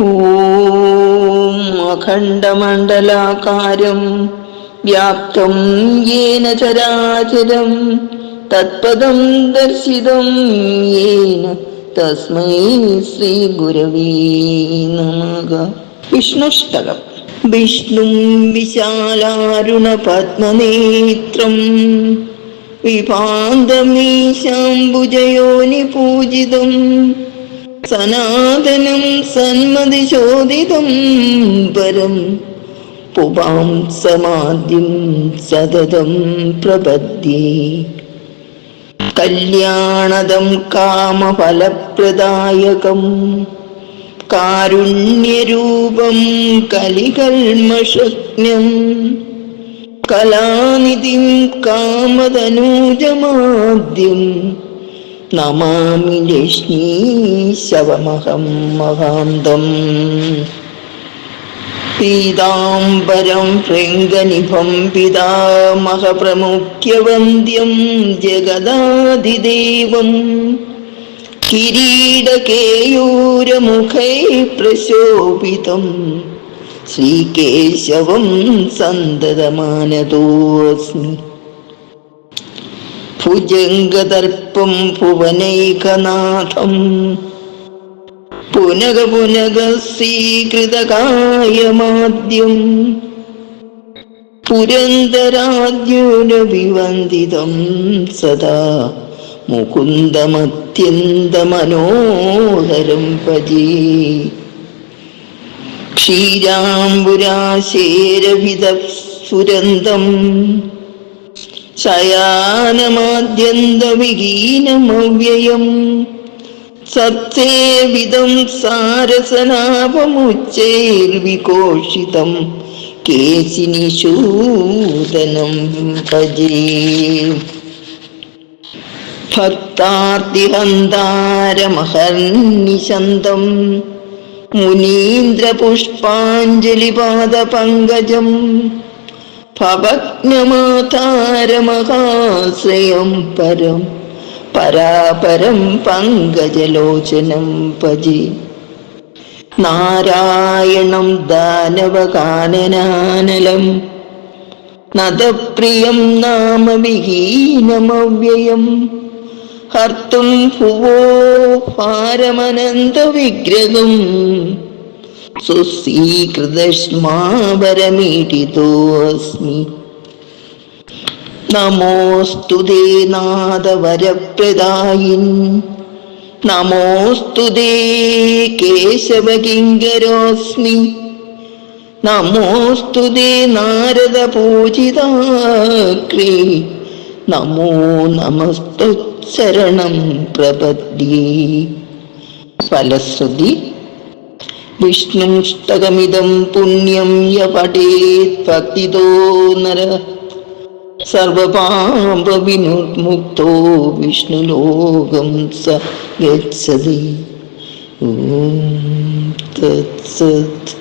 ഓം അഖണ്ഡമണ്ഡലാകാരം വ്യാപ്തം യേന ചരാചരം തത്പദം ദർശിതം യേന തസ്മൈ ശ്രീ ഗുരവേ നമഃ. വിഷ്ണുഷ്ടകം. വിഷ്ണും വിശാലാരുണ പത്മനേത്രം വിഭാന്തമീശാംബുജയോനി പൂജിതം സനാതനം സന്മതിശോദിതം പരം പുപാം സമാദ്യം സതതം പ്രപദ്യേ. കല്യാണദം കാമഫലപ്രദായകം കാരുണ്യരൂപം കലികൽമഷജ്ഞം കലാനിധിം കാമതനൂജമാദ്യം നമാമി ലക്ഷ്മീശവമഹം മഹാന്തം. പീതാംബരം ഭൃംഗനിഭം പിതാമഹപ്രമുഖ്യവന്ദ്യം ജഗദാധിദേവം കിരീടകേയൂരമുഖൈ പ്രശോഭിതം ശ്രീകേശവം സന്തതമാനതോസ്മി. ഭുജംഗദർപ്പം ഭുവനൈകനാഥം പുനഃ പുനഃ സ്വീകൃതകായമാദ്യം പുരന്ദരാദ്യുരഭിവന്ദിതം സദാ മുകുന്ദമത്യന്തമനോഹരം ഭജേ. ക്ഷീരാംബുരാശേരവിദസ്ഫുരന്തം ശയാനമാദ്യന്തവിഹീനമവ്യയം സത്സേവിതം സാരസനാഭമുച്ചൈർവിഘോഷിതം കേശിനിശൂദനം ഭജേ. ഭക്താർത്തിഹന്താരമഹർനിശന്തം മുനീന്ദ്രപുഷ്പാഞ്ജലിപാദപങ്കജം ഭവജ്ഞമാതാരമഹാശ്രയം പരം പരാപരം പങ്കജലോചനം ഭജേ. നാരായണം ദാനവകാനനാനലം നദപ്രിയം നാമവിഹീനമവ്യയം ഹർത്തും ഭുവോ ഭാരമനന്തവിഗ്രഹം സുസ്വീകൃതശ്മാവരമീഡിതോസ്മി. നമോസ്തുതേ നാദവരപ്രദായിൻ നമോസ്തുതേ കേശവകിങ്കരോസ്മി. നമോസ്തുതേ നാരദപൂജിതാഗ്രേ നമോ നമസ്തുശരണം പ്രപദ്യേ. ഫലശ്രുതി. വിഷ്ണുഷ്ടകമിദം പുണ്യം യ പഠേത് ഭക്തിതോ നരഃ സർവപാപവിമുക്തോ വിഷ്ണുലോകം സ ഗച്ഛതി. ഓം തത്സത്.